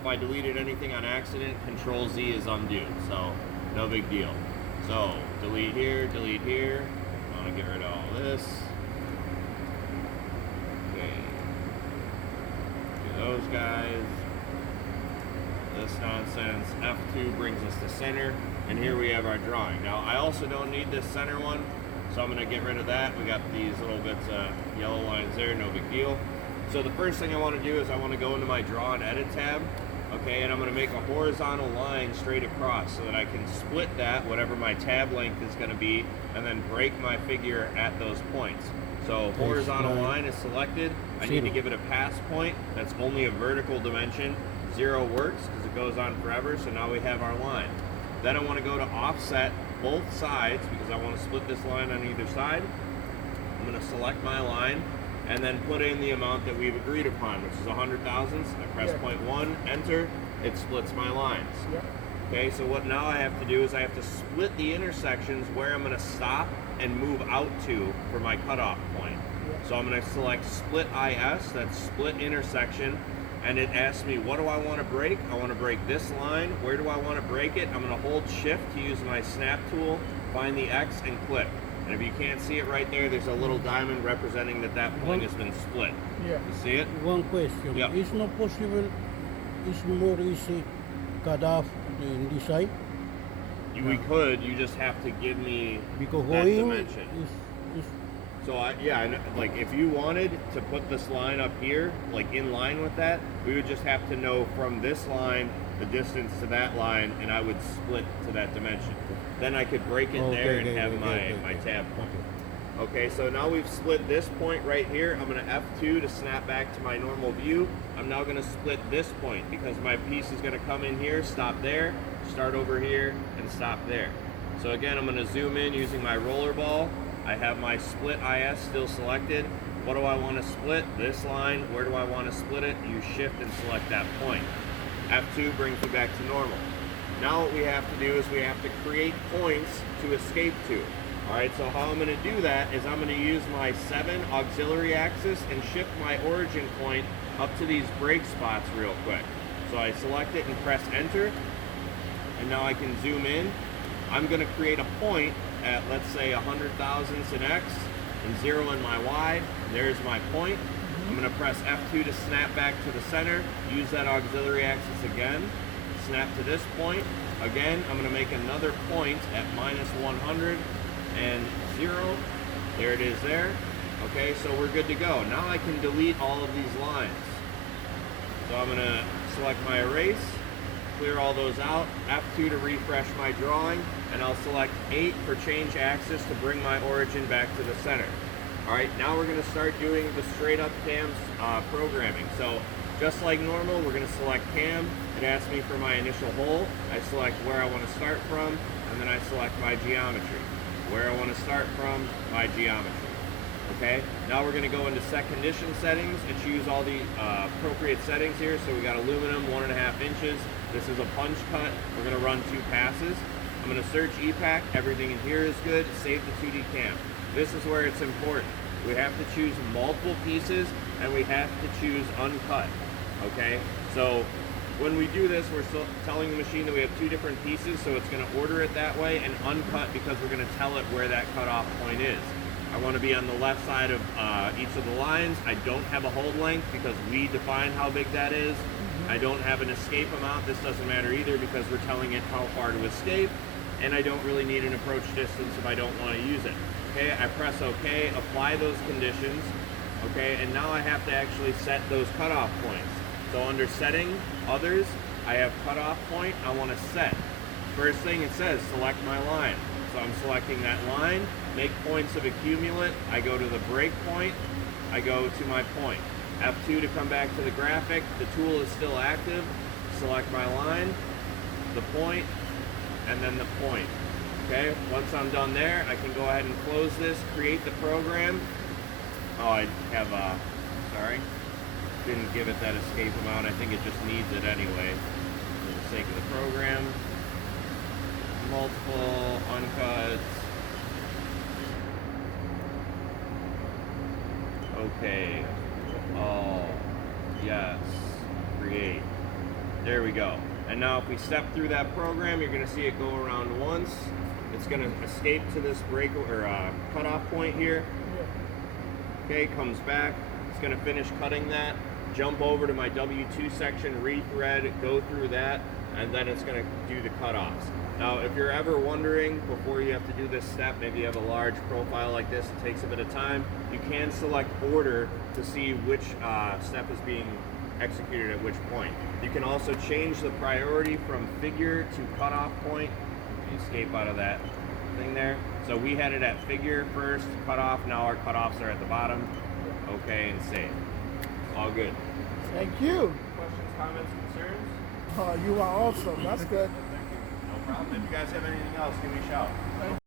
if I deleted anything on accident, Control Z is undo, so no big deal. So delete here, delete here. I want to get rid of all this. Okay. Do those guys. This nonsense. F2 brings us to center, and here we have our drawing. Now I also don't need this center one, so I'm going to get rid of that. We got these little bits of yellow lines there, no big deal. So the first thing I want to do is I want to go into my Draw and Edit tab, okay, and I'm going to make a horizontal line straight across so that I can split that, whatever my tab length is going to be, and then break my figure at those points. So horizontal line is selected. I need to give it a pass point. That's only a vertical dimension. 0 works because it goes on forever, so now we have our line. Then I want to go to offset both sides because I want to split this line on either side. I'm going to select my line and then put in the amount that we've agreed upon, which is 100 thousandths. I press point 1, enter, it splits my lines. Okay, so what now I have to do is I have to split the intersections where I'm going to stop and move out to for my cutoff point. So I'm going to select split IS, that's split intersection, and it asks me, what do I want to break? I want to break this line. Where do I want to break it? I'm going to hold shift to use my snap tool, find the X, and click. And if you can't see it right there, there's a little diamond representing that that point has been split. You see it? One question. It's not possible, it's more easy cut off in this side? We could, you just have to give me because that going dimension. is So like if you wanted to put this line up here, like in line with that, we would just have to know from this line the distance to that line, and I would split to that dimension. Then I could break it there and have my tab point. Okay, so now we've split this point right here. I'm going to F2 to snap back to my normal view. I'm now going to split this point because my piece is going to come in here, stop there, start over here, and stop there. So again, I'm going to zoom in using my roller ball. I have my split IS still selected. What do I want to split? This line. Where do I want to split it? Use shift and select that point. F2 brings me back to normal. Now what we have to do is we have to create points to escape to. Alright, so how I'm going to do that is I'm going to use my 7 auxiliary axis and shift my origin point up to these break spots real quick. So I select it and press enter, and now I can zoom in. I'm going to create a point at, let's say, 100 thousandths in X and 0 in my Y. There's my point. I'm going to press F2 to snap back to the center, use that auxiliary axis again, snap to this point. Again, I'm going to make another point at minus 100 and 0. There it is there. Okay, so we're good to go. Now I can delete all of these lines. So I'm going to select my erase, clear all those out, F2 to refresh my drawing, and I'll select 8 for change axis to bring my origin back to the center. Alright, now we're going to start doing the straight up cams programming. So just like normal, we're going to select cam. It asks me for my initial hole. I select where I want to start from, and then I select my geometry. Where I want to start from, my geometry. Okay, now we're going to go into set condition settings and choose all the appropriate settings here. So we got aluminum, 1.5 inches. This is a punch cut. We're going to run 2 passes. I'm going to search EPAC. Everything in here is good. Save the 2D cam. This is where it's important. We have to choose multiple pieces, and we have to choose uncut. Okay, so when we do this, we're still telling the machine that we have 2 different pieces, so it's going to order it that way, and uncut because we're going to tell it where that cutoff point is. I want to be on the left side of each of the lines. I don't have a hold length because we define how big that is. I don't have an escape amount. This doesn't matter either because we're telling it how far to escape, and I don't really need an approach distance if I don't want to use it. Okay, I press OK, apply those conditions. Okay, and now I have to actually set those cutoff points. So under setting, others, I have cutoff point I want to set. First thing it says, select my line. So I'm selecting that line, make points of accumulate. I go to the break point, I go to my point. F2 to come back to the graphic. The tool is still active. Select my line, the point, and then the point. Okay, once I'm done there, I can go ahead and close this, create the program. Oh, I have sorry, didn't give it that escape amount. I think it just needs it anyway for the sake of the program. Multiple uncuts. Okay. Oh, yes. Create. There we go. And now if we step through that program, you're going to see it go around once. It's going to escape to this break or cutoff point here. Okay, comes back. It's going to finish cutting that. Jump over to my W2 section, rethread, go through that, and then it's going to do the cutoffs. Now, if you're ever wondering before you have to do this step, maybe you have a large profile like this, it takes a bit of time, you can select order to see which step is being executed at which point. You can also change the priority from figure to cutoff point. You escape out of that thing there. So we had it at figure first, cutoff. Now our cutoffs are at the bottom. Okay, and save. All good. Thank you. Questions, comments, concerns? You are awesome. That's good. Thank you. No problem. If you guys have anything else, give me a shout.